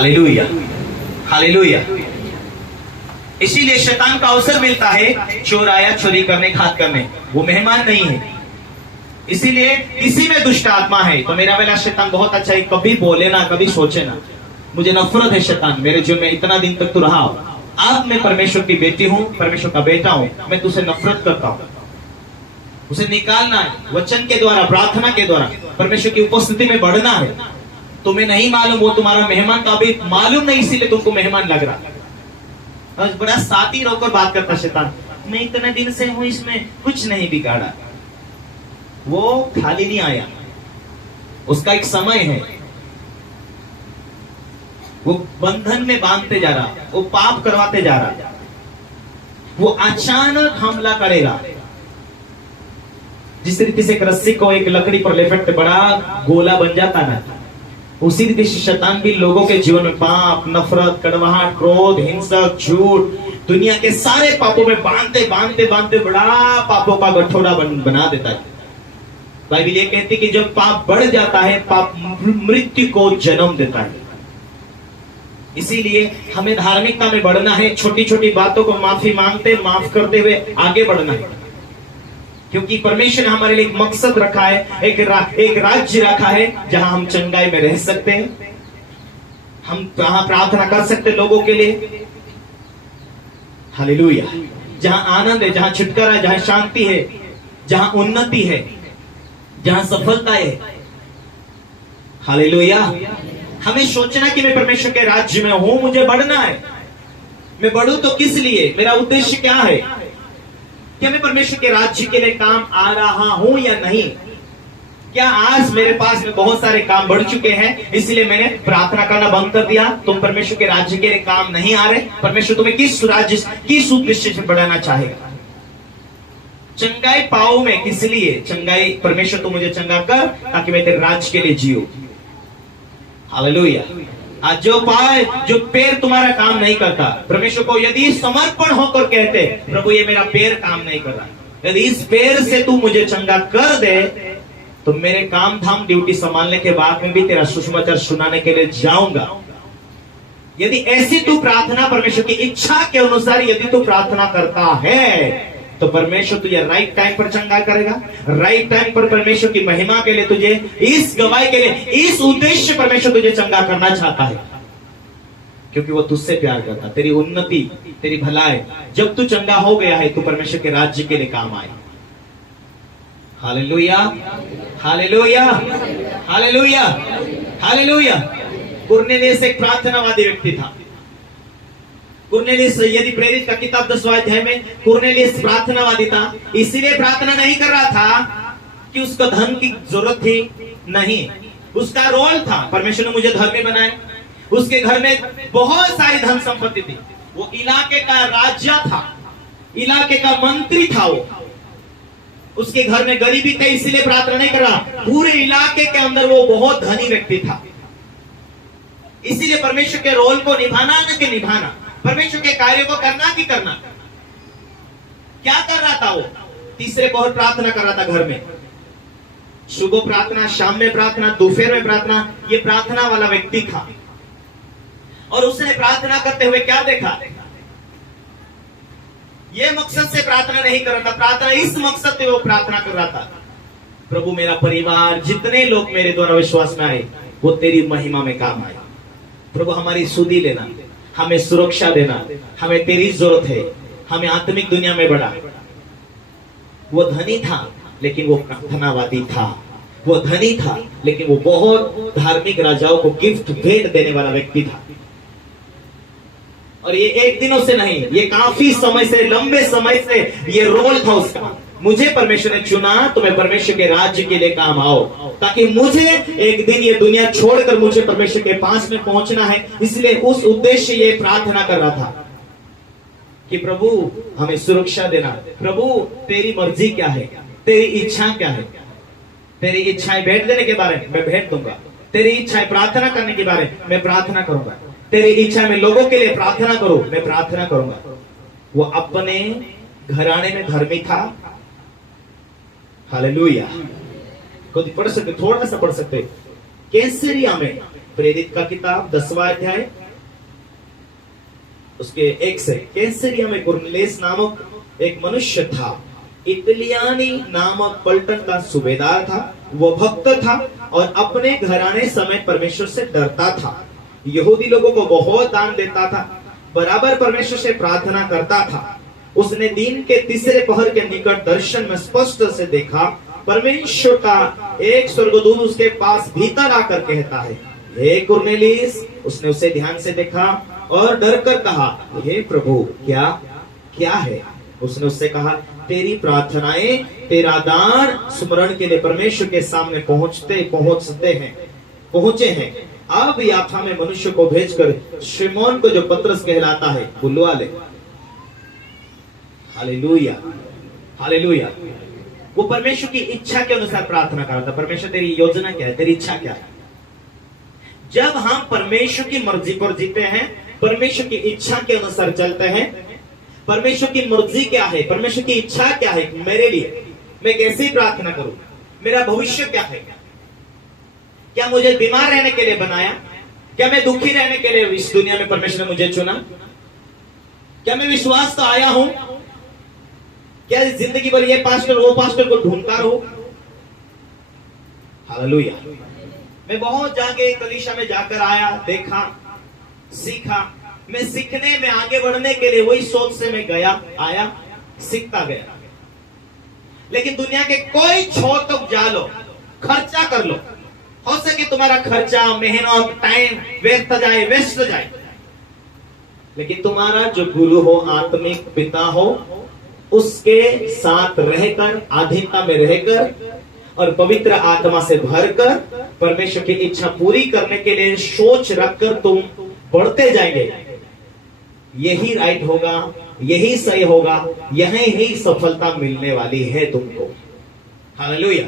Hallelujah, hallelujah. इसीलिए शैतान का अवसर मिलता है, चोर आया चोरी करने, घात करने, वो मेहमान नहीं है। इसीलिए किसी में दुष्ट आत्मा है तो मेरा वाला शैतान बहुत अच्छा है, कभी बोले ना, कभी सोचे ना, मुझे नफरत है शैतान, मेरे जीवन में इतना दिन तक तू रहा, अब मैं परमेश्वर की बेटी हूं, परमेश्वर का बेटा हूं, मैं तुझसे नफरत करता हूं। उसे निकालना है, वचन के द्वारा, प्रार्थना के द्वारा, परमेश्वर की उपस्थिति में बढ़ना है। तुम्हें नहीं मालूम, वो तुम्हारा मेहमान का अभी मालूम नहीं, इसीलिए तुमको मेहमान लग रहा। और बड़ा साथी होकर बात करता शैतान, मैं इतने दिन से हूं, इसमें कुछ नहीं बिगाड़ा। वो खाली नहीं आया, उसका एक समय है, वो बंधन में बांधते जा रहा, वो पाप करवाते जा रहा, वो अचानक हमला करेगा। जिस रीति से एक रस्सी को एक लकड़ी पर लपेटते बड़ा गोला बन जाता ना, उसी रीति से शैतान भी लोगों के जीवन में पाप, नफरत, कड़वाहट, क्रोध, हिंसा, झूठ, दुनिया के सारे पापों में बांधते बांधते बांधते बड़ा पापों का गठोरा बना देता है। बाइबल ये कहती है कि जब पाप बढ़ जाता है, पाप मृत्यु को जन्म देता है। इसीलिए हमें धार्मिकता में बढ़ना है, छोटी छोटी बातों को माफी मांगते, माफ करते हुए आगे बढ़ना है, क्योंकि परमेश्वर ने हमारे लिए एक मकसद रखा है, एक राज्य रखा है जहां हम चंगाई में रह सकते हैं, हम वहां प्रार्थना कर सकते लोगों के लिए। हालेलुया। जहां आनंद है, जहां छुटकारा है, जहां शांति है, जहां उन्नति है, जहां सफलता है। हालेलुया। हमें सोचना कि मैं परमेश्वर के राज्य में हूं, मुझे बढ़ना है। मैं बढ़ूं तो किस लिए, मेरा उद्देश्य क्या है, क्या मैं परमेश्वर के राज्य के लिए काम आ रहा हूं या नहीं। क्या आज मेरे पास में बहुत सारे काम बढ़ चुके हैं, इसलिए मैंने प्रार्थना करना बंद कर दिया, तुम परमेश्वर के राज्य के लिए काम नहीं आ रहे। परमेश्वर तुम्हें किस राज्य, किस उद्देश्य से बढ़ाना चाहेगा। चंगाई पाओ मैं किस लिए, चंगाई परमेश्वर तू मुझे चंगा कर ताकि मैं तेरे राज्य के लिए जियो। हालेलुया। आज जो पाए, जो पैर तुम्हारा काम नहीं करता, परमेश्वर को यदि समर्पण होकर कहते, प्रभु ये मेरा पैर काम नहीं कर रहा, यदि इस पैर से तू मुझे चंगा कर दे तो मेरे काम धाम ड्यूटी संभालने के बाद में भी तेरा सुसमाचार सुनाने के लिए जाऊंगा। यदि ऐसी तू प्रार्थना परमेश्वर की इच्छा के अनुसार यदि तू प्रार्थना करता है तो परमेश्वर तुझे राइट टाइम पर चंगा करेगा। राइट टाइम पर परमेश्वर की महिमा के लिए, तुझे इस गवाही के लिए, इस उद्देश्य परमेश्वर तुझे चंगा करना चाहता है, क्योंकि वो तुझसे प्यार करता, तेरी उन्नति, तेरी भलाई। जब तू चंगा हो गया है तो परमेश्वर के राज्य के लिए काम आए। Hallelujah, hallelujah, hallelujah, hallelujah. Cornelius एक प्रार्थनावादी व्यक्ति था। कुरनेलियुस, यदि प्रेरित का किताब 10वां अध्याय में, कुरनेलियुस प्रार्थनावादी था। इसीलिए प्रार्थना नहीं कर रहा था कि उसको धन की जरूरत थी, नहीं, उसका रोल था, परमेश्वर ने मुझे धर्मी बनाया। उसके घर में बहुत सारी धन संपत्ति थी, वो इलाके का राजा था, इलाके का मंत्री था वो। उसके घर में गरीबी थी, इसीलिए प्रार्थना नहीं कर रहा। पूरे इलाके के अंदर वो बहुत धनी व्यक्ति था, इसीलिए परमेश्वर के रोल को निभाना न कि निभाना, परमेश्वर के कार्यों को करना कि करना। क्या कर रहा था वो, तीसरे पहर प्रार्थना कर रहा था घर में। सुबह प्रार्थना, शाम में प्रार्थना, दोपहर में प्रार्थना, ये प्रार्थना वाला व्यक्ति था। और उसने प्रार्थना करते हुए क्या देखा, ये मकसद से प्रार्थना नहीं कर रहा था, प्रार्थना इस मकसद से वो प्रार्थना कर रहा था, प्रभु मेरा परिवार, जितने लोग मेरे द्वारा विश्वास में आए वो तेरी महिमा में काम आए। प्रभु हमारी सुधि लेना, हमें सुरक्षा देना, हमें तेरी जरूरत है, हमें आत्मिक दुनिया में बढ़ा। वो धनी था लेकिन वो प्रार्थनावादी था, वो धनी था लेकिन वो बहुत धार्मिक राजाओं को गिफ्ट भेंट देने वाला व्यक्ति था। और ये एक दिनों से नहीं, ये काफी समय से, लंबे समय से ये रोल था उसका। मुझे परमेश्वर ने चुना तो मैं परमेश्वर के राज्य के लिए काम आओ, ताकि मुझे एक दिन ये दुनिया छोड़कर मुझे परमेश्वर के पास में पहुंचना है। इसलिए उस उद्देश्य ये प्रार्थना कर रहा था कि प्रभु हमें सुरक्षा देना, प्रभु तेरी मर्जी क्या है, तेरी इच्छा क्या है। तेरी इच्छाएं भेंट देने के बारे में मैं भेंट दूंगा, तेरी इच्छाएं प्रार्थना करने के बारे में मैं प्रार्थना करूंगा, तेरी इच्छा में लोगों के लिए प्रार्थना करो, मैं प्रार्थना करूंगा। वो अपने घराने में धर्मी था। हालेलुया। कोई पढ़ सकते, थोड़ा सा पढ़ सकते। कैसरिया में, प्रेरित का किताब 10वां अध्याय उसके 1 से, कैसरिया में कुरनेलियुस नामक एक मनुष्य था। इतलियानी नामक पलटन का सूबेदार था। वो भक्त था और अपने घराने समेत परमेश्वर से डरता था। यहूदी लोगों को बहुत दान देता था, बराबर परमेश्वर से प्रार्थना करता था। उसने दिन के तीसरे पहर के निकट दर्शन में स्पष्ट से देखा, परमेश्वर का एक स्वर्गदूत उसके पास भीतर आकर कहता है, हे कुरनेलियुस। उसने उसे ध्यान से देखा और डर कर कहा, हे प्रभु, क्या है? उसने उससे कहा, तेरी प्रार्थनाएं, तेरा दान स्मरण के लिए परमेश्वर के सामने पहुंचे हैं। अब याफा में मनुष्य को भेजकर शिमोन को, जो पतरस कहलाता है, बुलवा ले। Hallelujah, hallelujah. वो परमेश्वर की इच्छा के अनुसार प्रार्थना कर रहा था। परमेश्वर, तेरी योजना क्या है, तेरी इच्छा क्या है? जब हम परमेश्वर की मर्जी पर जीते हैं, परमेश्वर की इच्छा के अनुसार चलते हैं, परमेश्वर की मर्जी क्या है, परमेश्वर की इच्छा क्या है मेरे लिए, मैं कैसे प्रार्थना करूं, मेरा भविष्य क्या है, क्या मुझे बीमार रहने के लिए बनाया, क्या मैं दुखी रहने के लिए इस दुनिया में परमेश्वर ने मुझे चुना, क्या मैं विश्वास तो आया हूं, क्या जिंदगी भर ये पास्टर वो पास्टर को ढूंढता रहूं? हालेलुया। मैं बहुत जाके कलीसिया में जाकर आया, देखा, सीखा। मैं सीखने में, आगे बढ़ने के लिए वही सोच से मैं गया, आया, सीखता गया। लेकिन दुनिया के कोई छोर तक जा लो, खर्चा कर लो, हो सके तुम्हारा खर्चा, मेहनत, टाइम व्यर्थ जाए, वेस्ट जाए, लेकिन तुम्हारा जो गुरु हो, आत्मिक पिता हो, उसके साथ रहकर, आधीनता में रहकर और पवित्र आत्मा से भरकर परमेश्वर की इच्छा पूरी करने के लिए सोच रखकर तुम बढ़ते जाएंगे, यही राइट होगा, यही सही होगा, यही ही सफलता मिलने वाली है तुमको। हालेलुया।